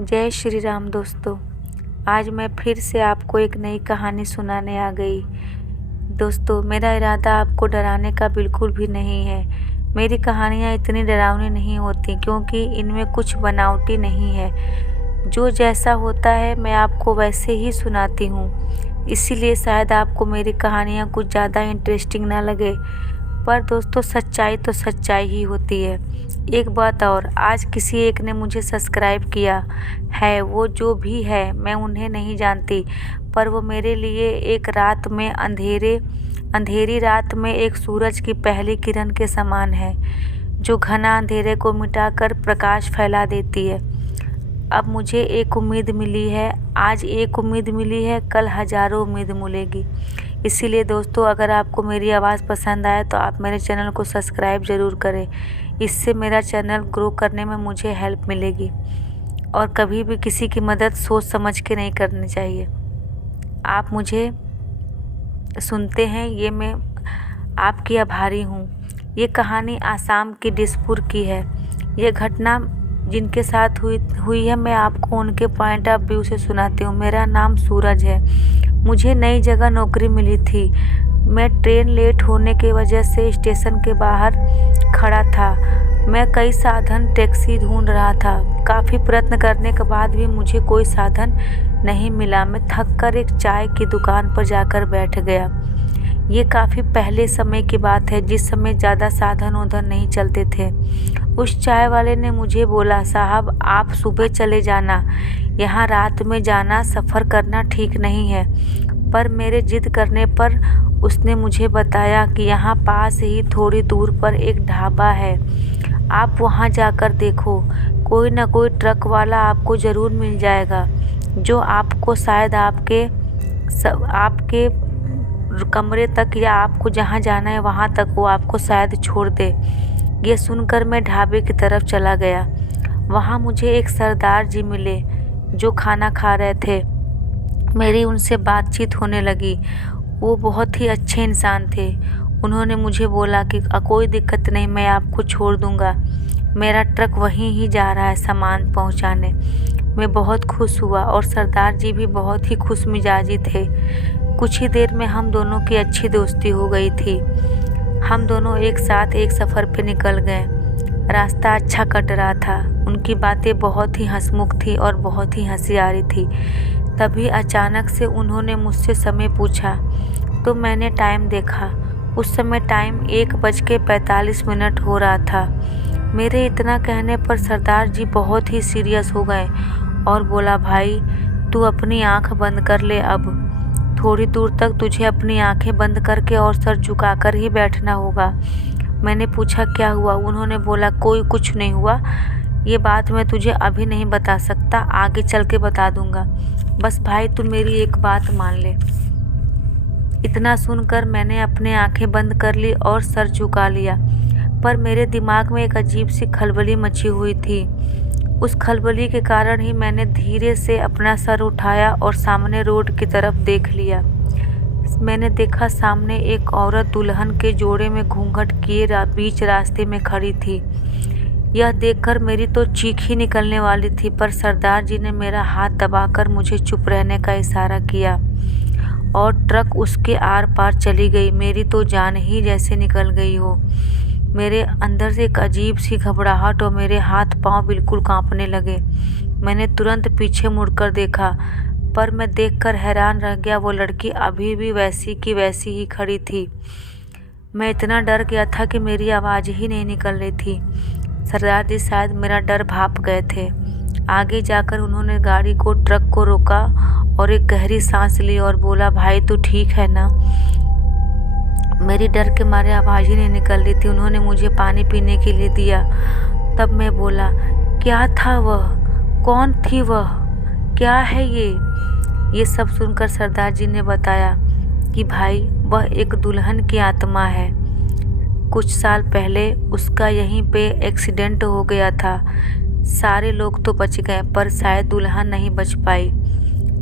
जय श्री राम दोस्तों। आज मैं फिर से आपको एक नई कहानी सुनाने आ गई। दोस्तों, मेरा इरादा आपको डराने का बिल्कुल भी नहीं है। मेरी कहानियाँ इतनी डरावनी नहीं होती क्योंकि इनमें कुछ बनावटी नहीं है। जो जैसा होता है मैं आपको वैसे ही सुनाती हूँ। इसीलिए शायद आपको मेरी कहानियाँ कुछ ज़्यादा इंटरेस्टिंग ना लगे, पर दोस्तों सच्चाई तो सच्चाई ही होती है। एक बात और, आज किसी एक ने मुझे सब्सक्राइब किया है। वो जो भी है मैं उन्हें नहीं जानती, पर वो मेरे लिए एक रात में अंधेरी रात में एक सूरज की पहली किरण के समान है, जो घना अंधेरे को मिटाकर प्रकाश फैला देती है। अब मुझे एक उम्मीद मिली है, आज एक उम्मीद मिली है, कल हज़ारों उम्मीद मिलेगी। इसीलिए दोस्तों, अगर आपको मेरी आवाज़ पसंद आए तो आप मेरे चैनल को सब्सक्राइब ज़रूर करें। इससे मेरा चैनल ग्रो करने में मुझे हेल्प मिलेगी। और कभी भी किसी की मदद सोच समझ के नहीं करनी चाहिए। आप मुझे सुनते हैं, ये मैं आपकी आभारी हूँ। ये कहानी आसाम की दिसपुर की है। ये घटना जिनके साथ हुई है, मैं आपको उनके पॉइंट ऑफ व्यू से सुनाती हूँ। मेरा नाम सूरज है। मुझे नई जगह नौकरी मिली थी। मैं ट्रेन लेट होने की वजह से स्टेशन के बाहर खड़ा था। मैं कई साधन टैक्सी ढूंढ रहा था। काफ़ी प्रयत्न करने के बाद भी मुझे कोई साधन नहीं मिला। मैं थक कर एक चाय की दुकान पर जाकर बैठ गया। ये काफ़ी पहले समय की बात है, जिस समय ज़्यादा साधन उधर नहीं चलते थे। उस चाय वाले ने मुझे बोला, साहब आप सुबह चले जाना, यहाँ रात में जाना सफ़र करना ठीक नहीं है। पर मेरे जिद करने पर उसने मुझे बताया कि यहाँ पास ही थोड़ी दूर पर एक ढाबा है, आप वहाँ जाकर देखो, कोई ना कोई ट्रक वाला आपको ज़रूर मिल जाएगा, जो आपको शायद आपके कमरे तक या आपको जहाँ जाना है वहाँ तक वो आपको शायद छोड़ दे। ये सुनकर मैं ढाबे की तरफ चला गया। वहाँ मुझे एक सरदार जी मिले जो खाना खा रहे थे। मेरी उनसे बातचीत होने लगी। वो बहुत ही अच्छे इंसान थे। उन्होंने मुझे बोला कि कोई दिक्कत नहीं, मैं आपको छोड़ दूँगा, मेरा ट्रक वहीं ही जा रहा है सामान पहुँचाने। मैं बहुत खुश हुआ और सरदार जी भी बहुत ही खुश मिजाजी थे। कुछ ही देर में हम दोनों की अच्छी दोस्ती हो गई थी। हम दोनों एक साथ एक सफ़र पे निकल गए। रास्ता अच्छा कट रहा था। उनकी बातें बहुत ही हंसमुख थी और बहुत ही हंसी आ रही थी। तभी अचानक से उन्होंने मुझसे समय पूछा, तो मैंने टाइम देखा। उस समय टाइम 1:45 हो रहा था। मेरे इतना कहने पर सरदार जी बहुत ही सीरियस हो गए और बोला, भाई तू अपनी आँख बंद कर ले, अब थोड़ी दूर तक तुझे अपनी आंखें बंद करके और सर झुकाकर ही बैठना होगा। मैंने पूछा क्या हुआ? उन्होंने बोला, कोई कुछ नहीं हुआ, ये बात मैं तुझे अभी नहीं बता सकता, आगे चल के बता दूंगा। बस भाई तू मेरी एक बात मान ले। इतना सुनकर मैंने अपनी आंखें बंद कर ली और सर झुका लिया, पर मेरे दिमाग में एक अजीब सी खलबली मची हुई थी। उस खलबली के कारण ही मैंने धीरे से अपना सर उठाया और सामने रोड की तरफ देख लिया। मैंने देखा सामने एक औरत दुल्हन के जोड़े में घूंघट किए बीच रास्ते में खड़ी थी। यह देखकर मेरी तो चीख ही निकलने वाली थी, पर सरदार जी ने मेरा हाथ दबाकर मुझे चुप रहने का इशारा किया और ट्रक उसके आर पार चली गई। मेरी तो जान ही जैसे निकल गई हो। मेरे अंदर से एक अजीब सी घबराहट और मेरे हाथ पांव बिल्कुल कांपने लगे। मैंने तुरंत पीछे मुड़कर देखा, पर मैं देखकर हैरान रह गया। वो लड़की अभी भी वैसी की वैसी ही खड़ी थी। मैं इतना डर गया था कि मेरी आवाज़ ही नहीं निकल रही थी। सरदार जी शायद मेरा डर भांप गए थे। आगे जाकर उन्होंने गाड़ी को, ट्रक को रोका और एक गहरी सांस ली और बोला, भाई तू ठीक है ना? मेरी डर के मारे आवाज़ ही नहीं निकल रही थी। उन्होंने मुझे पानी पीने के लिए दिया। तब मैं बोला, क्या था वह? कौन थी वह? क्या है ये? ये सब सुनकर सरदार जी ने बताया कि भाई वह एक दुल्हन की आत्मा है। कुछ साल पहले उसका यहीं पे एक्सीडेंट हो गया था। सारे लोग तो बच गए, पर शायद दुल्हन नहीं बच पाई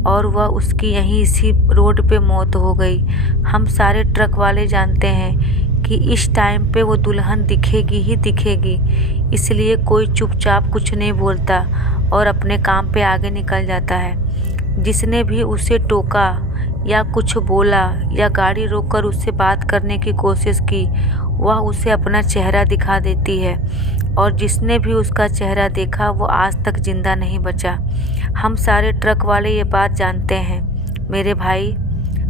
और वह उसकी यहीं इसी रोड पे मौत हो गई। हम सारे ट्रक वाले जानते हैं कि इस टाइम पे वो दुल्हन दिखेगी ही दिखेगी, इसलिए कोई चुपचाप कुछ नहीं बोलता और अपने काम पे आगे निकल जाता है। जिसने भी उसे टोका या कुछ बोला या गाड़ी रोककर उससे बात करने की कोशिश की, वह उसे अपना चेहरा दिखा देती है, और जिसने भी उसका चेहरा देखा वो आज तक जिंदा नहीं बचा। हम सारे ट्रक वाले ये बात जानते हैं मेरे भाई।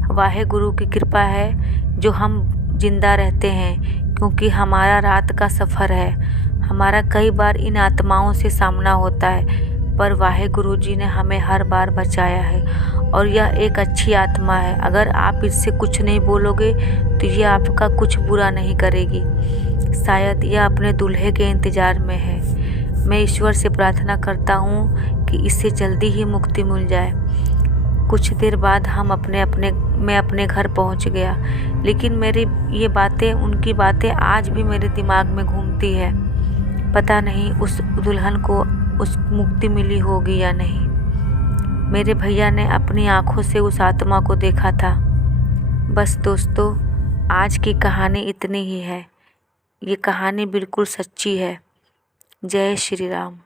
वाहे गुरु की कृपा है जो हम जिंदा रहते हैं, क्योंकि हमारा रात का सफ़र है। हमारा कई बार इन आत्माओं से सामना होता है, पर वाहे गुरु जी ने हमें हर बार बचाया है, और यह एक अच्छी आत्मा है। अगर आप इससे कुछ नहीं बोलोगे तो ये आपका कुछ बुरा नहीं करेगी। शायद यह अपने दूल्हे के इंतज़ार में है। मैं ईश्वर से प्रार्थना करता हूँ कि इससे जल्दी ही मुक्ति मिल जाए। कुछ देर बाद मैं अपने घर पहुँच गया, लेकिन मेरी ये बातें, उनकी बातें आज भी मेरे दिमाग में घूमती है। पता नहीं उस दुल्हन को उस मुक्ति मिली होगी या नहीं। मेरे भैया ने अपनी आँखों से उस आत्मा को देखा था। बस दोस्तों, आज की कहानी इतनी ही है। ये कहानी बिल्कुल सच्ची है। जय श्री राम।